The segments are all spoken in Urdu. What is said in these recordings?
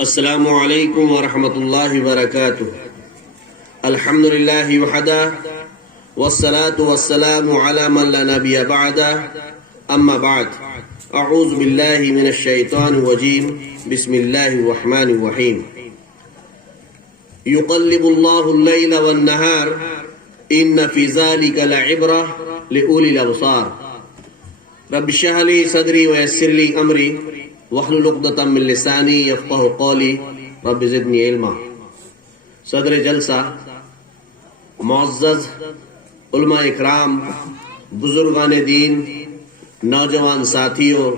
السلام علیکم ورحمۃ اللہ وبرکاتہ۔ الحمد للہ وحدہ والصلاة والسلام علی من لا نبی بعدہ، اما بعد، اعوذ باللہ من الشیطان الرجیم، بسم اللہ الرحمن الرحیم۔ یقلب اللہ اللیل والنہار ان فی ذلک لعبرہ لأولی الابصار۔ رب اشرح لی صدری ویسر لی امری واحلل عقدۃ من لسانی یفقہوا قولی رب زدنی علما۔ صدر جلسہ، معزز علماء اکرام، بزرگان دین، نوجوان ساتھیوں،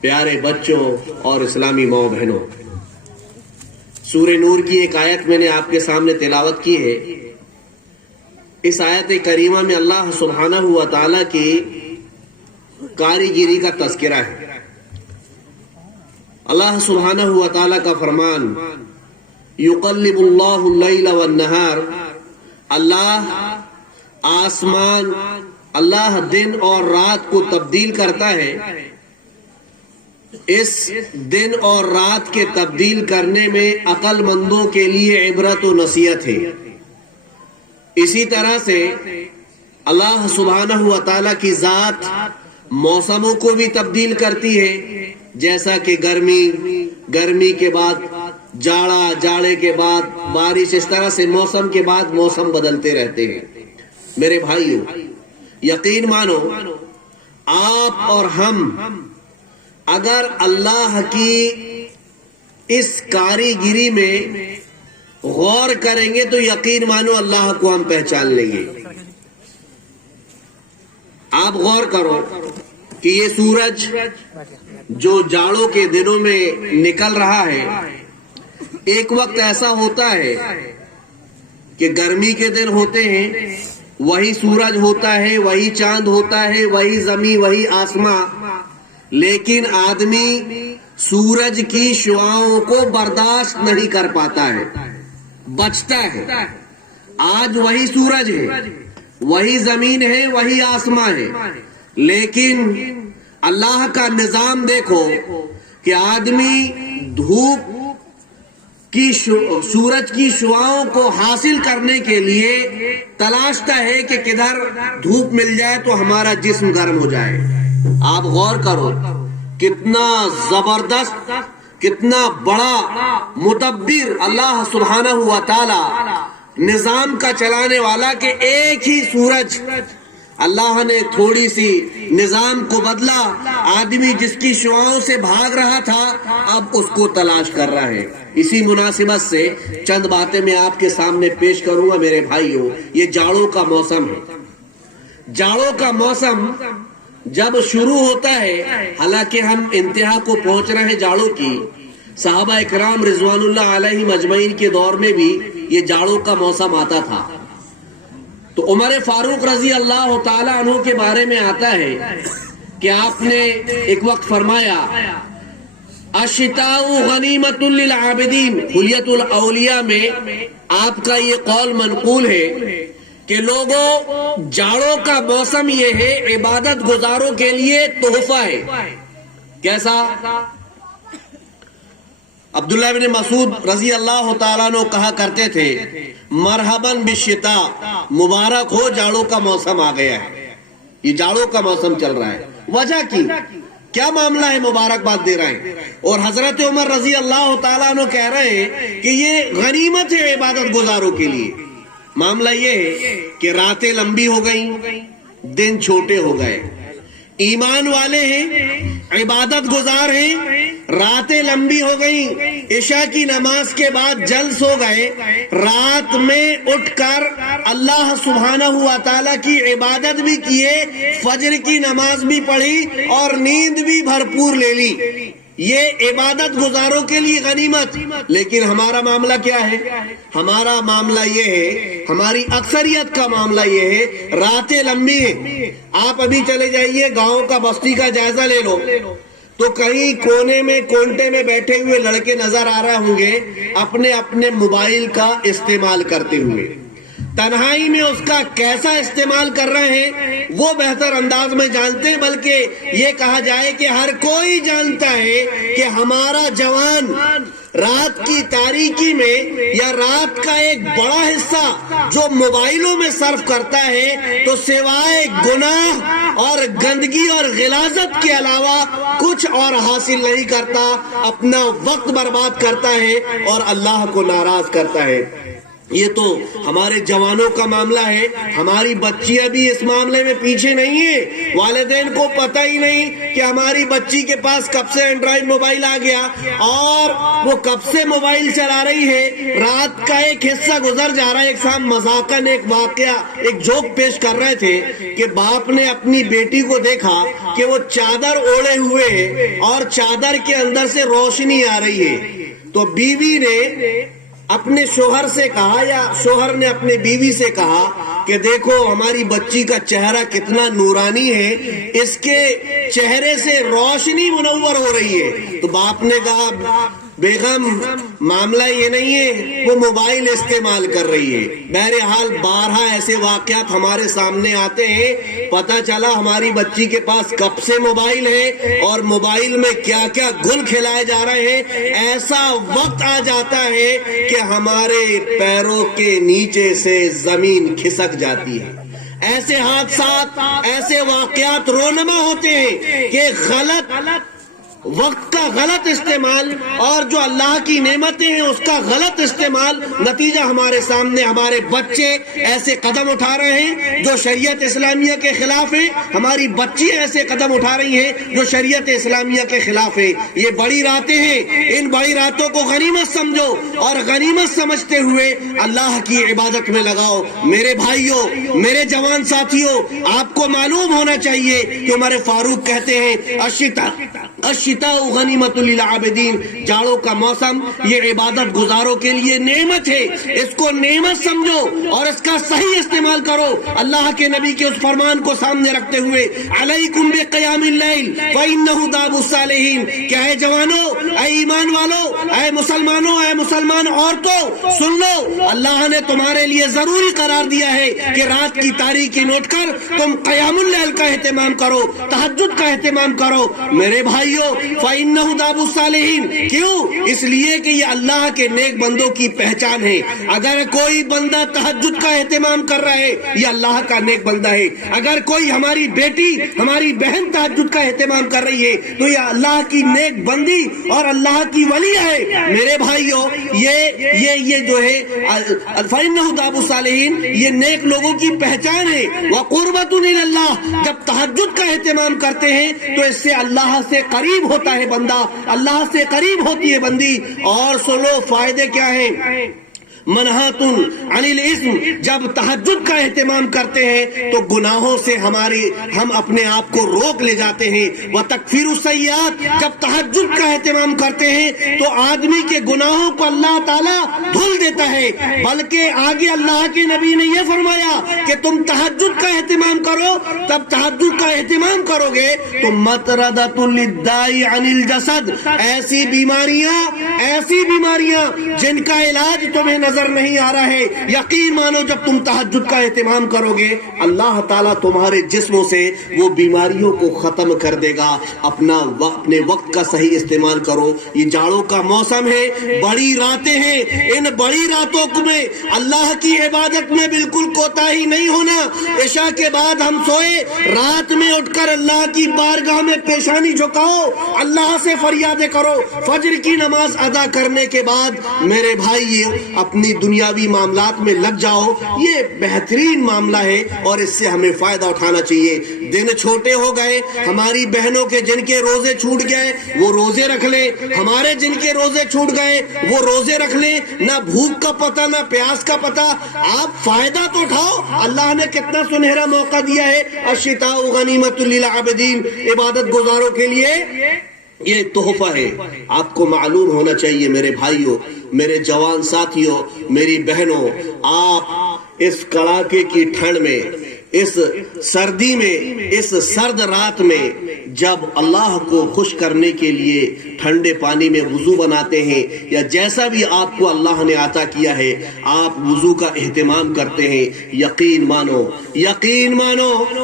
پیارے بچوں اور اسلامی ماؤں بہنوں، سورہ نور کی ایک آیت میں نے آپ کے سامنے تلاوت کی ہے۔ اس آیت کریمہ میں اللہ سبحانہ و تعالیٰ کی کاریگری کا تذکرہ ہے۔ اللہ سبحانہ و تعالیٰ کا فرمان، یقلب اللہ اللیل والنہار، اللہ آسمان، اللہ دن اور رات کو تبدیل کرتا ہے۔ اس دن اور رات کے تبدیل کرنے میں عقل مندوں کے لیے عبرت و نصیحت ہے۔ اسی طرح سے اللہ سبحانہ و تعالیٰ کی ذات موسموں کو بھی تبدیل کرتی ہے، جیسا کہ گرمی کے بعد جاڑا، جاڑے کے بعد بارش، اس طرح سے موسم کے بعد موسم بدلتے رہتے ہیں۔ میرے بھائیو، یقین مانو، آپ اور ہم اگر اللہ کی اس کاریگری میں غور کریں گے تو یقین مانو اللہ کو ہم پہچان لیں گے۔ آپ غور کرو کہ یہ سورج جو جاڑوں کے دنوں میں نکل رہا ہے، ایک وقت ایسا ہوتا ہے کہ گرمی کے دن ہوتے ہیں، وہی سورج ہوتا ہے، وہی چاند ہوتا ہے، وہی زمین، وہی آسمان، لیکن آدمی سورج کی شعاؤں کو برداشت نہیں کر پاتا ہے، بچتا ہے۔ آج وہی سورج ہے، وہی زمین ہے، وہی آسمان ہے، لیکن اللہ کا نظام دیکھو کہ آدمی دھوپ کی سورج کی شعاؤں کو حاصل کرنے کے لیے تلاشتا ہے کہ کدھر دھوپ مل جائے تو ہمارا جسم گرم ہو جائے۔ آپ غور کرو، کتنا زبردست، کتنا بڑا مدبر اللہ سبحانہ و تعالی نظام کا چلانے والا کہ ایک ہی سورج اللہ نے تھوڑی سی نظام کو بدلا، آدمی جس کی شعاؤں سے بھاگ رہا تھا اب اس کو تلاش کر رہا ہے۔ اسی مناسبت سے چند باتیں میں آپ کے سامنے پیش کروں گا میرے بھائیوں۔ یہ جاڑوں کا موسم ہے۔ جاڑوں کا موسم جب شروع ہوتا ہے، حالانکہ ہم انتہا کو پہنچ رہے ہیں جاڑوں کی، صحابہ اکرام رضوان اللہ علیہم اجمعین کے دور میں بھی یہ جاڑوں کا موسم آتا تھا۔ تو عمر فاروق رضی اللہ تعالیٰ عنہ کے بارے میں آتا ہے کہ آپ نے ایک وقت فرمایا، الشتاء غنیمۃ للعابدین۔ حلیۃ الاولیاء میں آپ کا یہ قول منقول ہے کہ لوگوں، جاڑوں کا موسم یہ ہے، عبادت گزاروں کے لیے تحفہ ہے۔ کیسا؟ عبداللہ بن مسعود رضی اللہ تعالیٰ عنہ کہا کرتے تھے، مرحباً بالشتاء، مبارک ہو جاڑوں کا موسم آ گیا ہے۔ یہ جاڑوں کا موسم چل رہا ہے، وجہ کی کیا معاملہ ہے؟ مبارکباد دے رہے ہیں۔ اور حضرت عمر رضی اللہ تعالیٰ عنہ کہہ رہے ہیں کہ یہ غنیمت ہے عبادت گزاروں کے لیے۔ معاملہ یہ ہے کہ راتیں لمبی ہو گئیں، دن چھوٹے ہو گئے، ایمان والے ہیں، عبادت گزار ہیں، راتیں لمبی ہو گئیں، عشاء کی نماز کے بعد جلد سو گئے، رات میں اٹھ کر اللہ سبحانہ و تعالیٰ کی عبادت بھی کیے، فجر کی نماز بھی پڑھی اور نیند بھی بھرپور لے لی۔ یہ عبادت گزاروں کے لیے غنیمت۔ لیکن ہمارا معاملہ کیا ہے؟ ہمارا معاملہ یہ ہے، ہماری اکثریت کا معاملہ یہ ہے، راتیں لمبی ہیں۔ آپ ابھی چلے جائیے گاؤں کا، بستی کا جائزہ لے لو تو کہیں کونے میں، کونٹے میں بیٹھے ہوئے لڑکے نظر آ رہے ہوں گے اپنے اپنے موبائل کا استعمال کرتے ہوئے۔ تنہائی میں اس کا کیسا استعمال کر رہے ہیں وہ بہتر انداز میں جانتے ہیں، بلکہ یہ کہا جائے کہ ہر کوئی جانتا ہے کہ ہمارا جوان رات کی تاریکی میں یا رات کا ایک بڑا حصہ جو موبائلوں میں صرف کرتا ہے تو سوائے گناہ اور گندگی اور غلاظت کے علاوہ کچھ اور حاصل نہیں کرتا، اپنا وقت برباد کرتا ہے اور اللہ کو ناراض کرتا ہے۔ یہ تو ہمارے جوانوں کا معاملہ ہے، ہماری بچیاں بھی اس معاملے میں پیچھے نہیں ہیں۔ والدین کو پتہ ہی نہیں کہ ہماری بچی کے پاس کب سے اینڈرائیڈ موبائل آ گیا اور وہ کب سے موبائل چلا رہی ہے۔ رات کا ایک حصہ گزر جا رہا ہے۔ ایک صاحب مذاقاً ایک واقعہ، ایک جوک پیش کر رہے تھے کہ باپ نے اپنی بیٹی کو دیکھا کہ وہ چادر اوڑے ہوئے ہے اور چادر کے اندر سے روشنی آ رہی ہے، تو بیوی نے اپنے شوہر سے کہا یا شوہر نے اپنے بیوی سے کہا کہ دیکھو ہماری بچی کا چہرہ کتنا نورانی ہے، اس کے چہرے سے روشنی منور ہو رہی ہے۔ تو باپ نے کہا بیگم معاملہ یہ نہیں ہے، وہ موبائل استعمال کر رہی ہے۔ بہرحال بارہا ایسے واقعات ہمارے سامنے آتے ہیں، پتہ چلا ہماری بچی کے پاس کب سے موبائل ہے اور موبائل میں کیا کیا گل کھلائے جا رہے ہیں۔ ایسا وقت آ جاتا ہے کہ ہمارے پیروں کے نیچے سے زمین کھسک جاتی ہے۔ ایسے حادثات، ایسے واقعات رونما ہوتے ہیں کہ غلط وقت کا غلط استعمال اور جو اللہ کی نعمتیں ہیں اس کا غلط استعمال، نتیجہ ہمارے سامنے ہمارے بچے ایسے قدم اٹھا رہے ہیں جو شریعت اسلامیہ کے خلاف ہیں، ہماری بچی ایسے قدم اٹھا رہی ہیں جو شریعت اسلامیہ کے خلاف ہیں۔ یہ بڑی راتیں ہیں، ان بڑی راتوں کو غنیمت سمجھو اور غنیمت سمجھتے ہوئے اللہ کی عبادت میں لگاؤ۔ میرے بھائیوں، میرے جوان ساتھیوں، آپ کو معلوم ہونا چاہیے کہ عمر فاروق کہتے ہیں الشتاء غنیمت للعابدین، جاڑوں کا موسم یہ عبادت گزاروں کے لیے نعمت ہے، اس کو نعمت سمجھو اور اس کا صحیح استعمال کرو۔ اللہ کے نبی کے اس فرمان کو سامنے رکھتے ہوئے علیکم بقیام اللیل فإنہ داب الصالحین، کیا ہے جوانوں، اے ایمان والو، اے مسلمانوں، اے مسلمان عورتوں، سن لو، اللہ نے تمہارے لیے ضروری قرار دیا ہے کہ رات کی تاریکی نوٹ کر تم قیام اللیل کا اہتمام کرو، تہجد کا اہتمام کرو۔ میرے بھائیوں، فَإِنَّهُ دَابُ الصَّالِحِينَ، کیوں؟ اس لیے کہ یہ اللہ کے نیک بندوں کی پہچان ہے۔ اگر کوئی بندہ تہجد کا اہتمام کر رہا ہے یہ اللہ کا نیک بندہ ہے۔ اگر کوئی ہماری بیٹی، ہماری بہن تہجد کا اہتمام کر رہی ہے تو یہ اللہ کی نیک بندی اور اللہ کی ولی ہے۔ میرے بھائیوں، یہ جو ہے فَإِنَّهُ دَابُ الصَّالِحِينَ، یہ نیک لوگوں کی پہچان ہے۔ وَقُرْبَةٌ إِلَى اللَّهِ، جب تہجد کا اہتمام کرتے ہیں تو اس سے اللہ سے قریب ہوتا ہے بندہ، اللہ سے قریب ہوتی ہے بندی۔ اور سنو فائدے کیا ہیں، منہات عن الاسم، جب تہجد کا اہتمام کرتے ہیں تو گناہوں سے ہم اپنے آپ کو روک لے جاتے ہیں۔ وتکفیر السیئات، جب تہجد کا اہتمام کرتے ہیں تو آدمی کے گناہوں کو اللہ تعالیٰ دھل دیتا ہے۔ بلکہ آگے اللہ کے نبی نے یہ فرمایا کہ تم تہجد کا اہتمام کرو، تب تہجد کا اہتمام کرو گے تو مطردۃ للداء عن الجسد، ایسی بیماریاں جن کا علاج تمہیں نظر نہیں آ رہا ہے، یقین مانو جب تم تہجد کا اہتمام کرو گے اللہ تعالیٰ تمہارے جسموں سے وہ بیماریوں کو ختم کر دے گا۔ اپنے وقت کا صحیح استعمال کرو۔ یہ جاڑوں کا موسم ہے، بڑی راتیں ہیں، ان بڑی راتوں میں اللہ کی عبادت میں بالکل کوتاہی نہیں ہونا۔ عشاء کے بعد ہم سوئے، رات میں اٹھ کر اللہ کی بارگاہ میں پیشانی جھکاؤ، اللہ سے فریادیں کرو۔ فجر کی نماز ادا کرنے کے بعد میرے بھائی اپنی دنیاوی معاملات میں لگ جاؤ، یہ بہترین معاملہ ہے اور اس سے ہمیں فائدہ اٹھانا چاہیے۔ دن چھوٹے ہو گئے، ہماری بہنوں کے جن کے روزے چھوٹ گئے وہ روزے رکھ لیں، ہمارے جن کے روزے چھوٹ گئے وہ روزے رکھ لیں۔ نہ بھوک کا پتہ نہ پیاس کا پتہ، آپ فائدہ تو اٹھاؤ۔ اللہ نے کتنا سنہرا موقع دیا ہے، الشتاء غنیمت للعابدین، عبادت گزاروں کے لیے یہ تحفہ ہے۔ آپ کو معلوم ہونا چاہیے میرے بھائیوں، میرے جوان ساتھیوں، میری بہنوں، آپ اس کڑاکے کی ٹھنڈ میں اس سردی میں، اس سرد رات میں جب اللہ کو خوش کرنے کے لیے ٹھنڈے پانی میں وضو بناتے ہیں، یا جیسا بھی آپ کو اللہ نے عطا کیا ہے آپ وضو کا اہتمام کرتے ہیں، یقین مانو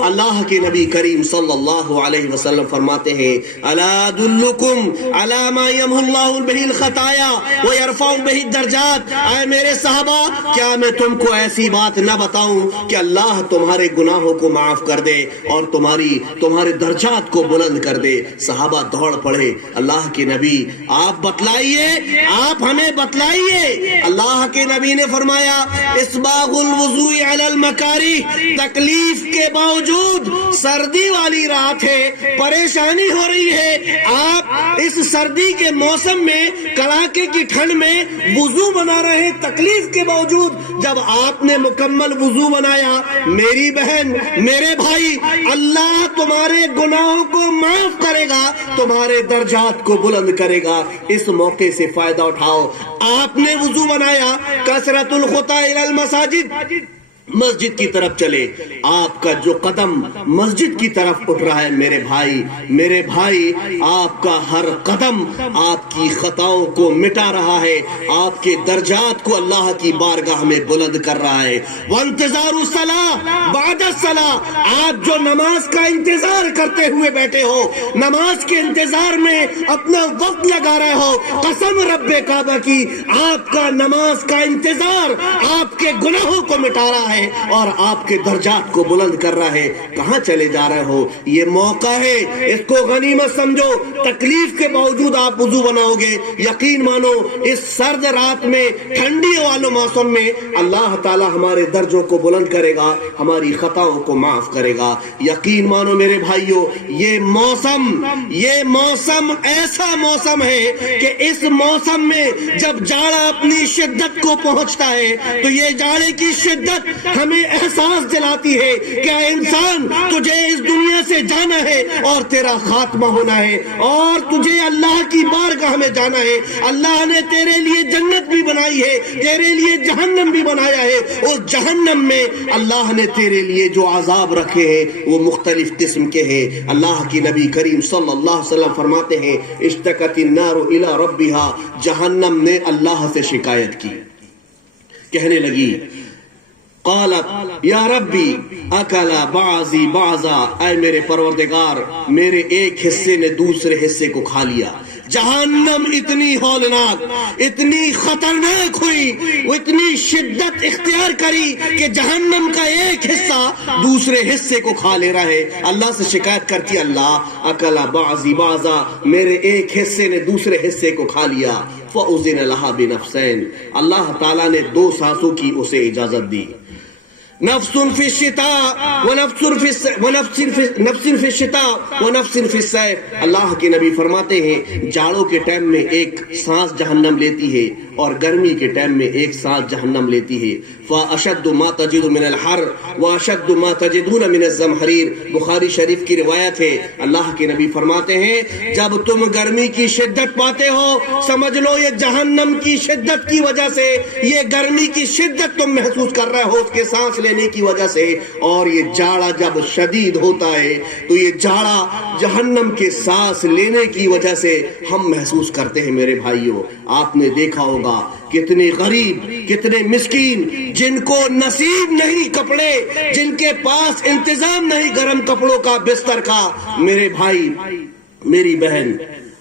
اللہ کے نبی کریم صلی اللہ علیہ وسلم فرماتے ہیں الا ادلکم علی ما یمحو اللہ بہ الخطایا ویرفع بہ الدرجات، اے میرے صحابہ کیا میں تم کو ایسی بات نہ بتاؤں کہ اللہ تمہارے گناہوں کو معاف کر دے اور تمہارے درجات کو بلند کر دے۔ صحابہ دوڑ پڑے، اللہ کے نبی آپ بتلائیے، آپ ہمیں بتلائیے۔ اللہ کے نبی نے فرمایا اسباغ الوضوء علی المکاری، تکلیف کے باوجود سردی والی رات ہے، پریشانی ہو رہی ہے، آپ اس سردی کے موسم میں کڑاکے کی ٹھنڈ میں وضو بنا رہے ہیں، تکلیف کے باوجود جب آپ نے مکمل وضو بنایا، میری بہن میرے بھائی، اللہ تمہارے گناہوں کو معاف کرے گا، تمہارے درجات کو بلند کرے گا۔ اس موقع سے فائدہ اٹھاؤ۔ آپ نے وضو بنایا، کثرت الخطا الی المساجد، مسجد کی طرف چلے، آپ کا جو قدم مسجد کی طرف اٹھ رہا ہے میرے بھائی آپ کا ہر قدم آپ کی خطاؤں کو مٹا رہا ہے، آپ کے درجات کو اللہ کی بارگاہ میں بلند کر رہا ہے۔ وانتظار الصلاۃ بعد الصلاۃ، آپ جو نماز کا انتظار کرتے ہوئے بیٹھے ہو، نماز کے انتظار میں اپنا وقت لگا رہے ہو، قسم رب کعبہ کی آپ کا نماز کا انتظار آپ کے گناہوں کو مٹا رہا ہے اور آپ کے درجات کو بلند کر رہا ہے۔ کہاں چلے جا رہے ہو؟ یہ موقع ہے، اس کو غنیمت سمجھو۔ تکلیف کے باوجود آپ وضو بناؤ گے، یقین مانو اس سرد رات میں، ٹھنڈی والے موسم میں اللہ تعالی ہمارے درجوں کو بلند کرے گا، ہماری خطاؤں کو معاف کرے گا۔ یقین مانو میرے بھائیوں، یہ موسم ایسا موسم ہے کہ اس موسم میں جب جاڑا اپنی شدت کو پہنچتا ہے تو یہ جاڑے کی شدت ہمیں احساس دلاتی ہے کہ انسان تجھے اس دنیا سے جانا ہے اور تیرا خاتمہ ہونا ہے، اور تجھے اللہ کی بارگاہ میں جانا ہے۔ اللہ نے تیرے لیے جنت بھی بنائی ہے، تیرے لیے جہنم بھی بنایا ہے۔ اس جہنم میں اللہ نے تیرے لیے جو عذاب رکھے ہیں وہ مختلف قسم کے ہیں۔ اللہ کی نبی کریم صلی اللہ علیہ وسلم فرماتے ہیں اشتکت النار الی ربہا، جہنم نے اللہ سے شکایت کی، کہنے لگی قالت یا ربی اکل بعضی بعضا، اے میرے پروردگار میرے ایک حصے نے دوسرے حصے کو کھا لیا۔ جہنم اتنی ہولناک، اتنی خطرناک ہوئی، وہ اتنی شدت اختیار کری کہ جہنم کا ایک حصہ دوسرے حصے کو کھا لے رہا ہے۔ اللہ سے شکایت کرتی اللہ اکل بعضی بعضا، میرے ایک حصے نے دوسرے حصے کو کھا لیا۔ فأذن لها بنفسین، اللہ تعالیٰ نے دو سانسوں کی اسے اجازت دی، نفس فی الشتاء ونفس فی الشتاء ونفس فی الصیف۔ اللہ کے نبی فرماتے ہیں جاڑوں کے ٹائم میں ایک سانس جہنم لیتی ہے اور گرمی کے ٹائم میں ایک سانس جہنم لیتی ہے۔ فاشد ما تجد من الحر واشد ما تجدون من الزمہریر، بخاری شریف کی روایت ہے۔ اللہ کے نبی فرماتے ہیں جب تم گرمی کی شدت پاتے ہو سمجھ لو یہ جہنم کی شدت کی وجہ سے، یہ گرمی کی شدت تم محسوس کر رہے ہو اس کے سانس لینے کی وجہ سے، اور یہ جاڑا جب شدید ہوتا ہے تو یہ جاڑا جہنم کے سانس لینے کی وجہ سے ہم محسوس کرتے ہیں۔ میرے بھائیوں آپ نے دیکھا ہوگا کتنے غریب، کتنے مسکین، جن کو نصیب نہیں کپڑے، جن کے پاس انتظام نہیں گرم کپڑوں کا، بستر کا، میرے بھائی میری بہن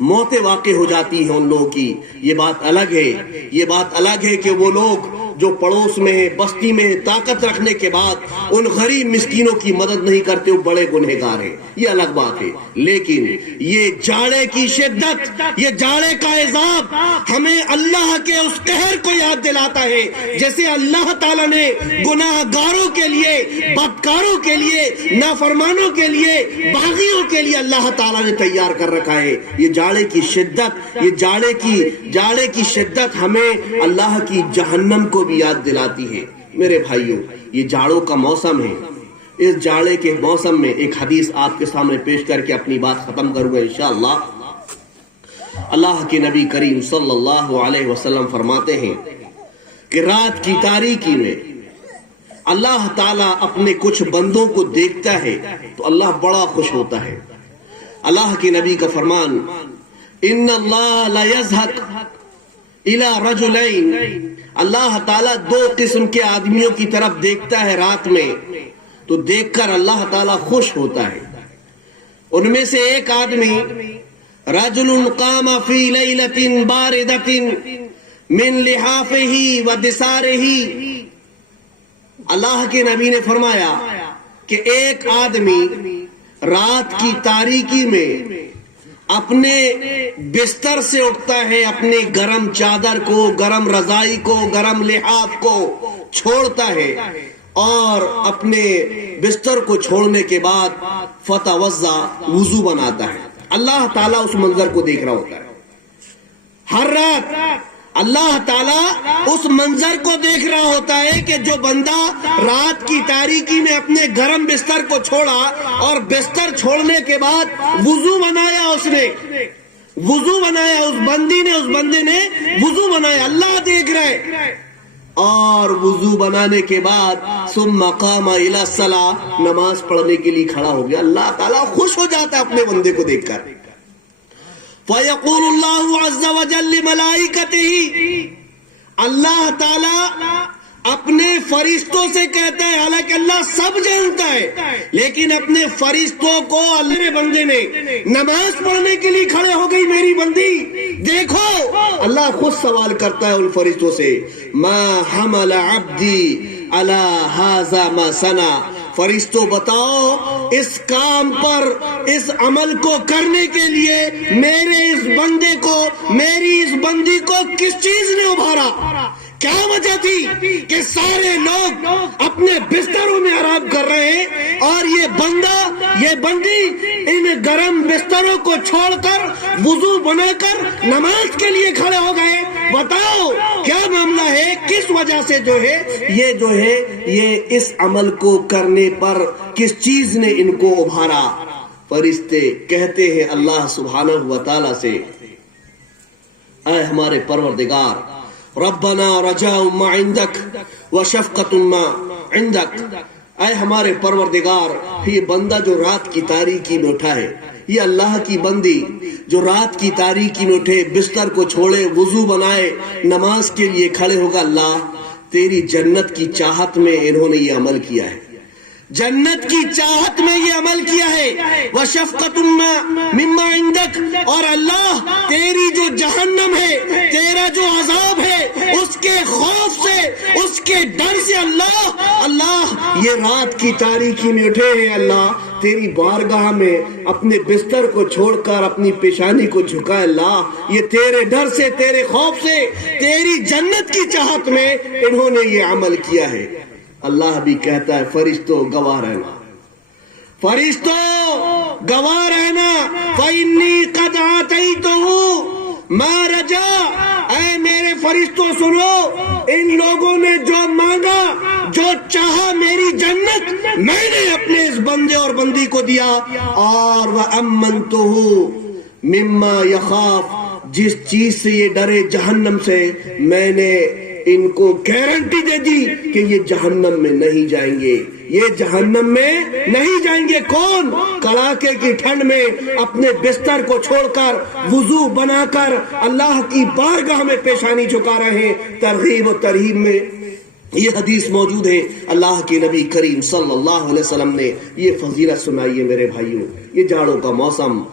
موتیں واقع ہو جاتی ہیں ان لوگوں کی۔ یہ بات الگ ہے کہ وہ لوگ جو پڑوس میں ہیں، بستی میں ہیں، طاقت رکھنے کے بعد ان غریب مسکینوں کی مدد نہیں کرتے، وہ بڑے گنہگار ہیں، یہ الگ بات ہے۔ لیکن یہ جاڑے کی شدت، یہ جاڑے کا عذاب ہمیں اللہ کے اس قہر کو یاد دلاتا ہے جیسے اللہ تعالیٰ نے گناہ گاروں کے لیے، بدکاروں کے لیے، نافرمانوں کے لیے، باغیوں کے لیے اللہ تعالیٰ نے تیار کر رکھا ہے۔ یہ جاڑے کی شدت، یہ جاڑے کی شدت ہمیں اللہ کی جہنم کو بھی یاد دلاتی ہے۔ میرے بھائیوں یہ جاڑوں کا موسم ہے، اس جاڑے کے موسم میں ایک حدیث آپ کے سامنے پیش کر کے اپنی بات ختم کروں گا انشاءاللہ۔ اللہ کے نبی کریم صلی اللہ علیہ وسلم فرماتے ہیں کہ رات کی تاریکی میں اللہ تعالیٰ اپنے کچھ بندوں کو دیکھتا ہے تو اللہ بڑا خوش ہوتا ہے. اللہ کے نبی کا فرمان ان اللہ لا یضحک الی رجلین، اللہ تعالیٰ دو قسم کے آدمیوں کی طرف دیکھتا ہے رات میں تو دیکھ کر اللہ تعالیٰ خوش ہوتا ہے. ان میں سے ایک آدمی رجل قام فی لیلۃ باردۃ من لحافہ ودسارہ، اللہ کے نبی نے فرمایا کہ ایک آدمی رات کی تاریکی میں اپنے بستر سے اٹھتا ہے، اپنے گرم چادر کو، گرم رضائی کو، گرم لحاف کو چھوڑتا ہے اور اپنے بستر کو چھوڑنے کے بعد فتوضا وضو بناتا ہے. اللہ تعالیٰ اس منظر کو دیکھ رہا ہوتا ہے. ہر رات اللہ تعالیٰ اس منظر کو دیکھ رہا ہوتا ہے کہ جو بندہ رات کی تاریکی میں اپنے گرم بستر کو چھوڑا اور بستر چھوڑنے کے بعد وضو بنایا، اس نے وضو بنایا، اس بندے نے وضو بنایا، اللہ دیکھ رہا ہے. اور وضو بنانے کے بعد ثم قام الی الصلاۃ، نماز پڑھنے کے لیے کھڑا ہو گیا. اللہ تعالیٰ خوش ہو جاتا ہے اپنے بندے کو دیکھ کر. فَيَقُولُ اللَّهُ عَزَّ وَجَلَّ لِمَلَائِكَتِهِ، اللہ تعالیٰ اپنے فرشتوں سے کہتا ہے، حالانکہ اللہ سب جانتا ہے لیکن اپنے فرشتوں کو اللہ کے بندے نے نماز پڑھنے کے لیے کھڑے ہو گئی میری بندی دیکھو. اللہ خود سوال کرتا ہے ان فرشتوں سے، ما حمل عبدی علی ھذا ما صنع، فرشتوں بتاؤ اس کام پر، اس عمل کو کرنے کے لیے میرے اس بندے کو، میری اس بندی کو کس چیز نے ابھارا؟ کیا وجہ تھی کہ سارے لوگ اپنے بستروں میں آرام کر رہے ہیں اور یہ بندہ، یہ بندی ان گرم بستروں کو چھوڑ کر وضو بنا کر نماز کے لیے کھڑے ہو گئے؟ بتاؤ کیا معاملہ ہے، کس وجہ سے جو ہے یہ اس عمل کو کرنے پر کس چیز نے ان کو ابھارا؟ فرشتے کہتے ہیں اللہ سبحانہ و تعالی سے، اے ہمارے پروردگار، ربنا رجاء ما عندک وشفقت ما عندک، اے ہمارے پروردگار، یہ بندہ جو رات کی تاریکی میں اٹھا ہے، یہ اللہ کی بندی جو رات کی تاریکی میں اٹھے، بستر کو چھوڑے، وضو بنائے، نماز کے لیے کھڑے ہوگا، اللہ تیری جنت کی چاہت میں انہوں نے یہ عمل کیا ہے، جنت کی چاہت میں یہ عمل کیا ہے، وَشَفْقَةٌ مِّمَّا عِندَكَ، اور اللہ تیری جو جہنم ہے، تیرا جو عذاب ہے، اس کے خوف سے، اس کے ڈر سے اللہ یہ رات کی تاریکی میں اٹھے ہیں، اللہ تیری بارگاہ میں اپنے بستر کو چھوڑ کر اپنی پیشانی کو جھکا، اللہ یہ تیرے ڈر سے، تیرے خوف سے، تیری جنت کی چاہت میں انہوں نے یہ عمل کیا ہے. اللہ بھی کہتا ہے فرشتوں گواہ رہنا، فرشتوں گواہ رہنا، فَإِنِّي قَدْ آتَيْتُهُ مَا رَجَا، اے میرے فرشتوں سنو، ان لوگوں نے جو مانگا، جو چاہا میری جنت، میں نے اپنے اس بندے اور بندی کو دیا، اور وَأَمَّنْتُهُ مِمَّا يَخَافُ، جس چیز سے یہ ڈرے جہنم سے، میں نے ان کو گارنٹی دے دی کہ یہ جہنم میں نہیں جائیں گے، یہ جہنم میں نہیں جائیں گے. کون؟ کڑاکے کی ٹھنڈ میں اپنے بستر کو چھوڑ کر وضو بنا کر اللہ کی بارگاہ میں پیشانی جھکا رہے ہیں. ترغیب و ترہیب میں یہ حدیث موجود ہے، اللہ کے نبی کریم صلی اللہ علیہ وسلم نے یہ فضیلت سنائی ہے. میرے بھائیوں، یہ جاڑوں کا موسم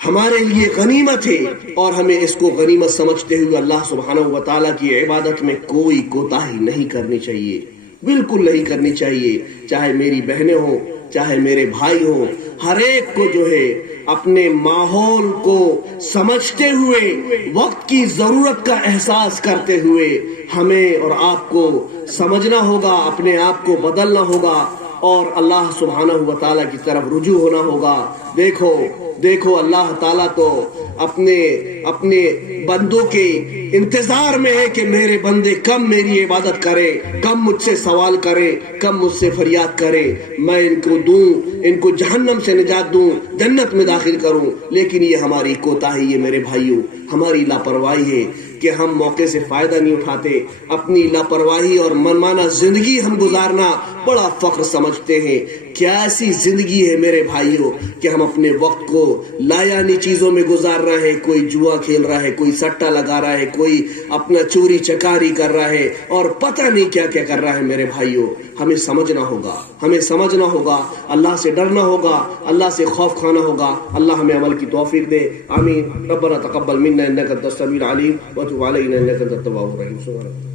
ہمارے لیے غنیمت ہے اور ہمیں اس کو غنیمت سمجھتے ہوئے اللہ سبحانہ و تعالیٰ کی عبادت میں کوئی کوتاہی نہیں کرنی چاہیے، بالکل نہیں کرنی چاہیے. چاہے میری بہنیں ہوں، چاہے میرے بھائی ہوں، ہر ایک کو جو ہے اپنے ماحول کو سمجھتے ہوئے، وقت کی ضرورت کا احساس کرتے ہوئے ہمیں اور آپ کو سمجھنا ہوگا، اپنے آپ کو بدلنا ہوگا اور اللہ سبحانہ و تعالیٰ کی طرف رجوع ہونا ہوگا. دیکھو اللہ تعالیٰ تو اپنے بندوں کے انتظار میں ہے کہ میرے بندے کم میری عبادت کرے، کم مجھ سے سوال کرے، کم مجھ سے فریاد کرے، میں ان کو دوں، ان کو جہنم سے نجات دوں، جنت میں داخل کروں. لیکن یہ ہماری کوتاہی ہے میرے بھائیوں، ہماری لاپرواہی ہے کہ ہم موقع سے فائدہ نہیں اٹھاتے. اپنی لاپرواہی اور منمانا زندگی ہم گزارنا بڑا فخر سمجھتے ہیں. کیا ایسی زندگی ہے میرے بھائیوں کہ ہم اپنے وقت کو لایانی چیزوں میں گزار رہے ہیں. کوئی جوا کھیل رہا ہے, کوئی سٹا لگا رہا ہے, کوئی اپنا چوری چکاری کر رہا ہے اور پتہ نہیں کیا کیا کر رہا ہے. میرے بھائیوں, ہمیں سمجھنا ہوگا, اللہ سے ڈرنا ہوگا, اللہ سے خوف کھانا ہوگا. اللہ ہمیں عمل کی توفیق دے, آمین. ربنا تقبل منا انك انت السميع العليم وتب علينا انك انت التواب الرحيم.